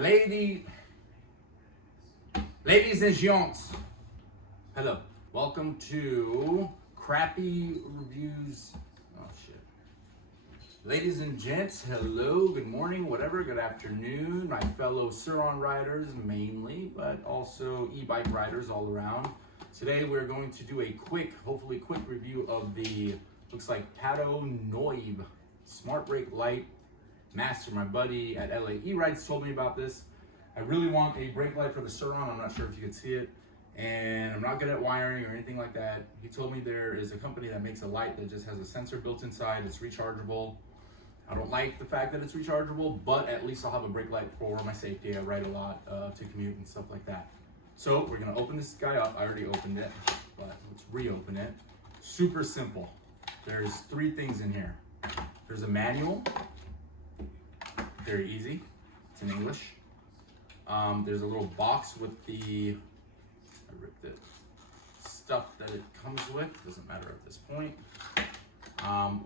Ladies and gents, hello. Welcome to Crappy Reviews. Oh shit. Ladies and gents, hello, good morning, whatever, good afternoon, my fellow Sur Ron riders mainly, but also e-bike riders all around. Today we're going to do a hopefully quick review of the, looks like Padonow Smart Brake Light Master. My buddy at LA E-Rides told me about this. I really want a brake light for the Sur Ron. I'm not sure if you can see it, and I'm not good at wiring or anything like that. He told me there is a company that makes a light that just has a sensor built inside. It's rechargeable. I don't like the fact that it's rechargeable, but at least I'll have a brake light for my safety. I ride a lot to commute and stuff like that. So we're gonna open this guy up. I already opened it, but let's reopen it. Super simple. There's three things in here. There's a manual. Very easy. It's in English. There's a little box with I ripped it, stuff that it comes with. Doesn't matter at this point.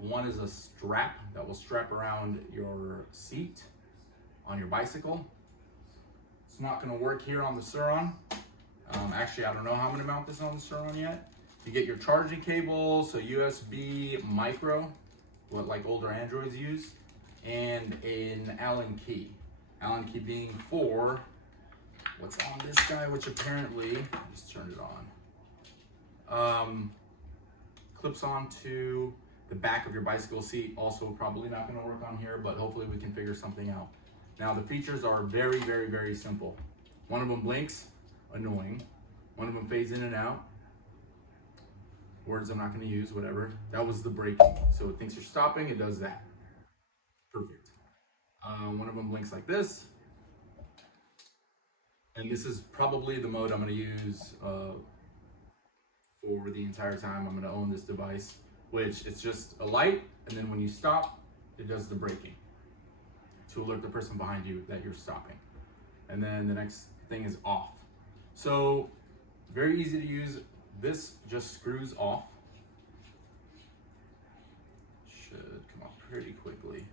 One is a strap that will strap around your seat on your bicycle. It's not going to work here on the Sur Ron. Actually, I don't know how I'm going to mount this on the Sur Ron yet. You get your charging cable, so USB micro, what like older Androids use, and an Allen key. Allen key being for what's on this guy, which apparently, just turned it on, clips onto the back of your bicycle seat. Also probably not going to work on here, but hopefully we can figure something out. Now the features are very, very, very simple. One of them blinks, annoying. One of them fades in and out. Words I'm not going to use, whatever. That was the braking. So it thinks you're stopping, it does that. Perfect. One of them blinks like this. And this is probably the mode I'm going to use for the entire time I'm going to own this device, which it's just a light, and then when you stop, it does the braking to alert the person behind you that you're stopping. And then the next thing is off. So very easy to use. This just screws off. Should come off pretty quickly.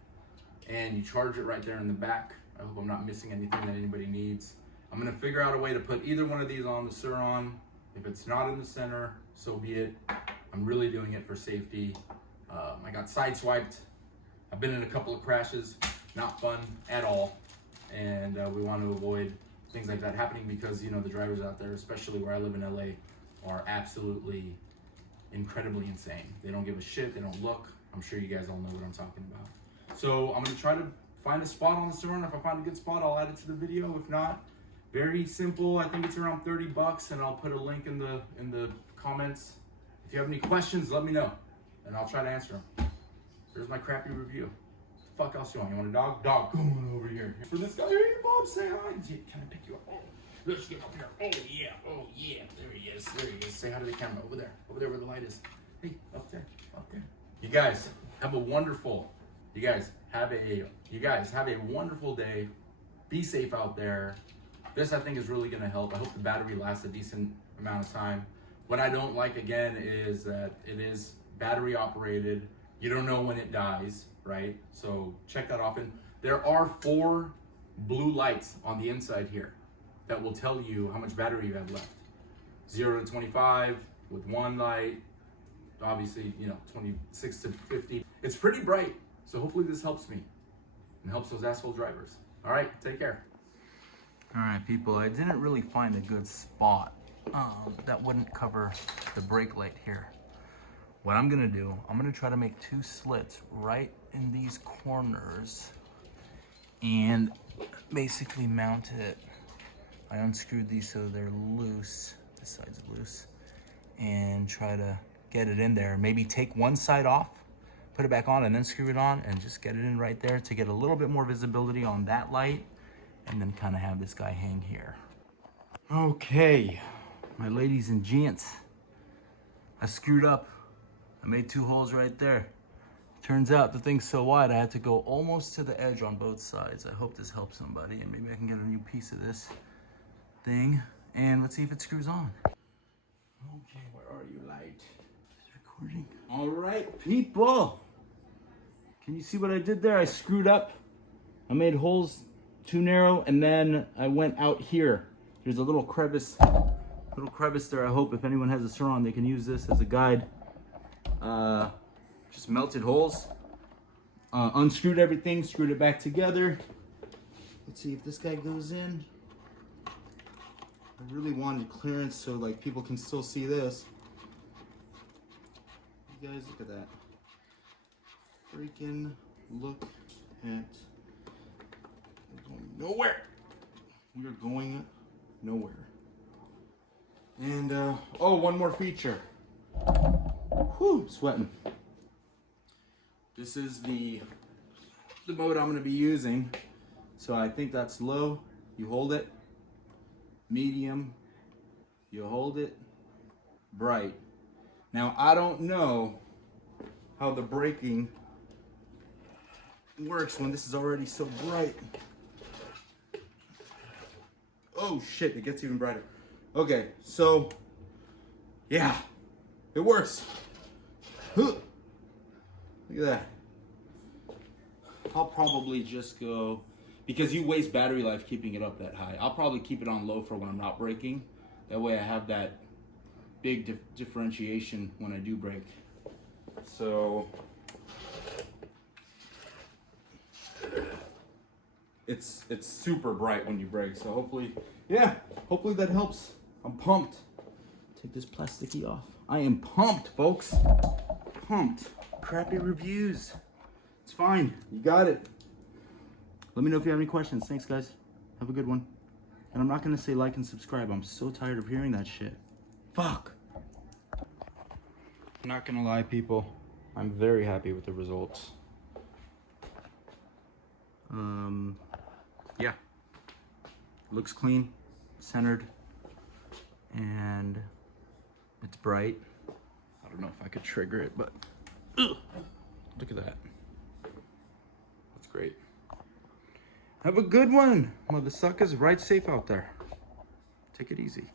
And you charge it right there in the back. I hope I'm not missing anything that anybody needs. I'm gonna figure out a way to put either one of these on the Sur Ron. If it's not in the center, so be it. I'm really doing it for safety. I got sideswiped. I've been in a couple of crashes, not fun at all. And we want to avoid things like that happening because, you know, the drivers out there, especially where I live in LA, are absolutely incredibly insane. They don't give a shit, they don't look. I'm sure you guys all know what I'm talking about. So I'm gonna try to find a spot on the Sur Ron. If I find a good spot, I'll add it to the video. If not, very simple. I think it's around 30 bucks, and I'll put a link in the comments. If you have any questions, let me know, and I'll try to answer them. Here's my crappy review. What the fuck else you want? You want a dog? Dog, come on over here. For this guy, hey Bob, say hi. Can I pick you up? Oh, let's get up here. Oh yeah. There he is. Say hi to the camera. Over there where the light is. Hey, up there. You guys have a wonderful wonderful day. Be safe out there. This I think is really gonna help. I hope the battery lasts a decent amount of time. What I don't like again is that it is battery operated. You don't know when it dies, right? So check that often. There are 4 blue lights on the inside here that will tell you how much battery you have left. 0 to 25 with 1 light, obviously, you know, 26 to 50. It's pretty bright, so hopefully this helps me and helps those asshole drivers. All right, take care. All right, people, I didn't really find a good spot that wouldn't cover the brake light here. What I'm gonna do, I'm gonna try to make 2 slits right in these corners and basically mount it. I unscrewed these so they're loose, this side's loose, and try to get it in there. Maybe take one side off, put it back on, and then screw it on, and just get it in right there to get a little bit more visibility on that light, and then kind of have this guy hang here. Okay, my ladies and gents, I screwed up. I made 2 holes right there. Turns out the thing's so wide I had to go almost to the edge on both sides. I hope this helps somebody, and maybe I can get a new piece of this thing, and let's see if it screws on. Okay, where are you, light? It's recording. All right, people. Can you see what I did there? I screwed up. I made holes too narrow, and then I went out here. There's a little crevice there. I hope if anyone has a Sur Ron, they can use this as a guide. Just melted holes. Unscrewed everything, screwed it back together. Let's see if this guy goes in. I really wanted clearance so like people can still see this. You guys, look at that. Freaking look at. We're going nowhere. We are going nowhere. And oh, one more feature. Whew, sweating. This is the mode I'm going to be using. So I think that's low. You hold it. Medium. You hold it. Bright. Now I don't know how the braking works when this is already so bright. Oh shit, it gets even brighter. Okay, so yeah, it works. Look at that. I'll probably just go, because you waste battery life keeping it up that high, I'll probably keep it on low for when I'm not braking. That way I have that big differentiation when I do brake. So it's super bright when you brake. So hopefully, yeah, hopefully that helps. I'm pumped. Take this plasticky off. I am pumped, folks. Pumped. Crappy reviews. It's fine. You got it. Let me know if you have any questions. Thanks, guys. Have a good one. And I'm not going to say like and subscribe. I'm so tired of hearing that shit. Fuck. I'm not going to lie, people. I'm very happy with the results. Yeah. Looks clean, centered, and it's bright. I don't know if I could trigger it, but ugh, look at that. That's great. Have a good one, mother suckers. Ride safe out there. Take it easy.